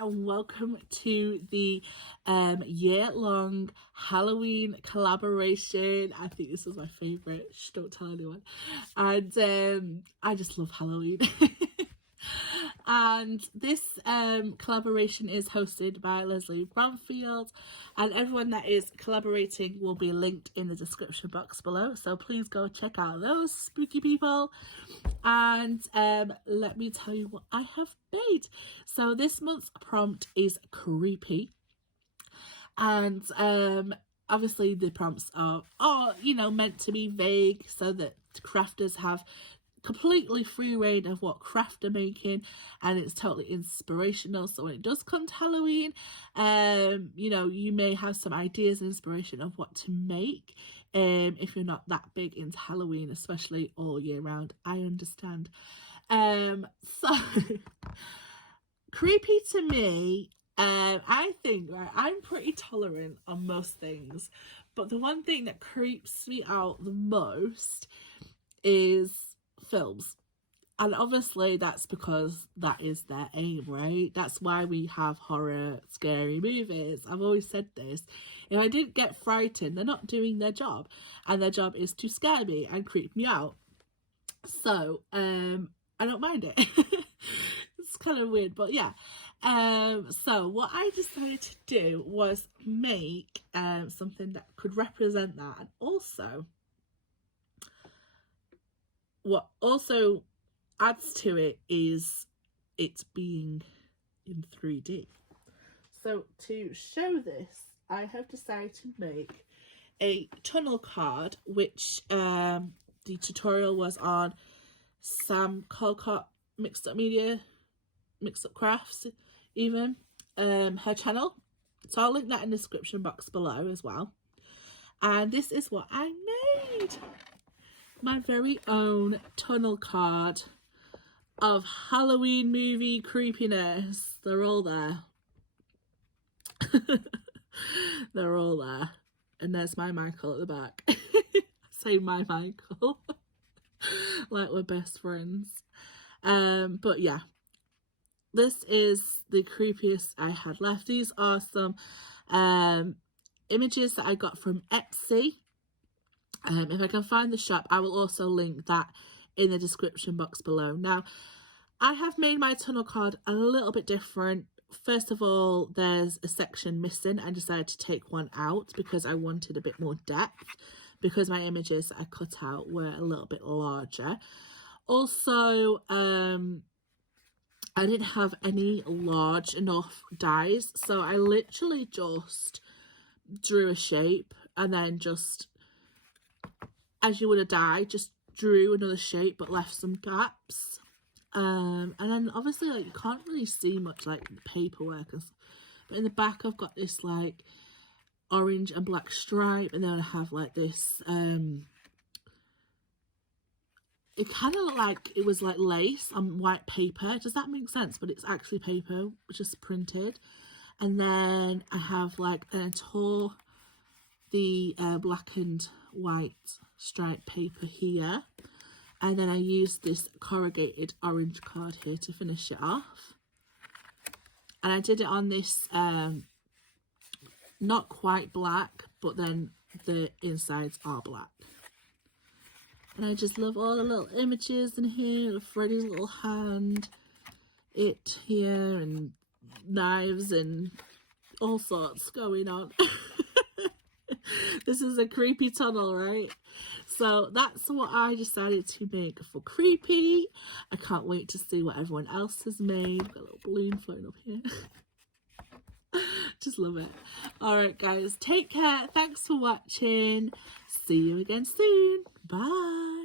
and welcome to the year-long Halloween collaboration. I think this is my favourite. Shh, don't tell anyone. And I just love Halloween. And this collaboration is hosted by Leslie Bramfield, and everyone that is collaborating will be linked in the description box below, so please go check out those spooky people. And let me tell you what I have made. So this month's prompt is creepy, and obviously the prompts are meant to be vague so that crafters have completely free reign of what craft are making, and it's totally inspirational. So when it does come to Halloween, you may have some ideas and inspiration of what to make if you're not that big into Halloween, especially all year round. I understand. So creepy to me, I think, right, I'm pretty tolerant on most things, but the one thing that creeps me out the most is films. And obviously that's because that is their aim, right? That's why we have horror, scary movies. I've always said this. If I didn't get frightened, they're not doing their job. And their job is to scare me and creep me out. So, I don't mind it. It's kind of weird, but yeah. So what I decided to do was make something that could represent that, and also what also adds to it is it being in 3D. So to show this, I have decided to make a tunnel card, which the tutorial was on Sam Colcott Mixed Up Crafts, even her channel. So I'll link that in the description box below as well. And this is what I made. My very own tunnel card of Halloween movie creepiness. They're all there. They're all there. And there's my Michael at the back. Say my Michael. Like we're best friends. But yeah. This is the creepiest I had left. These are some images that I got from Etsy. If I can find the shop, I will also link that in the description box below. Now, I have made my tunnel card a little bit different. First of all, there's a section missing. I decided to take one out because I wanted a bit more depth, because my images that I cut out were a little bit larger. Also, I didn't have any large enough dies, so I literally just drew a shape and then just, as you would a die, just drew another shape but left some gaps. And then obviously, like, you can't really see much like the paperwork and stuff. But in the back I've got this like orange and black stripe, and then I have like this it kind of looked like it was like lace on white paper. Does that make sense? But it's actually paper just printed. And then I have like I tore the black and white striped paper here, and then I used this corrugated orange card here to finish it off. And I did it on this not quite black, but then the insides are black. And I just love all the little images in here. Freddy's little hand, it here, and knives and all sorts going on. This is a creepy tunnel, right? So that's what I decided to make for creepy. I can't wait to see what everyone else has made. Got a little balloon floating up here. Just love it. Alright guys, take care. Thanks for watching. See you again soon. Bye.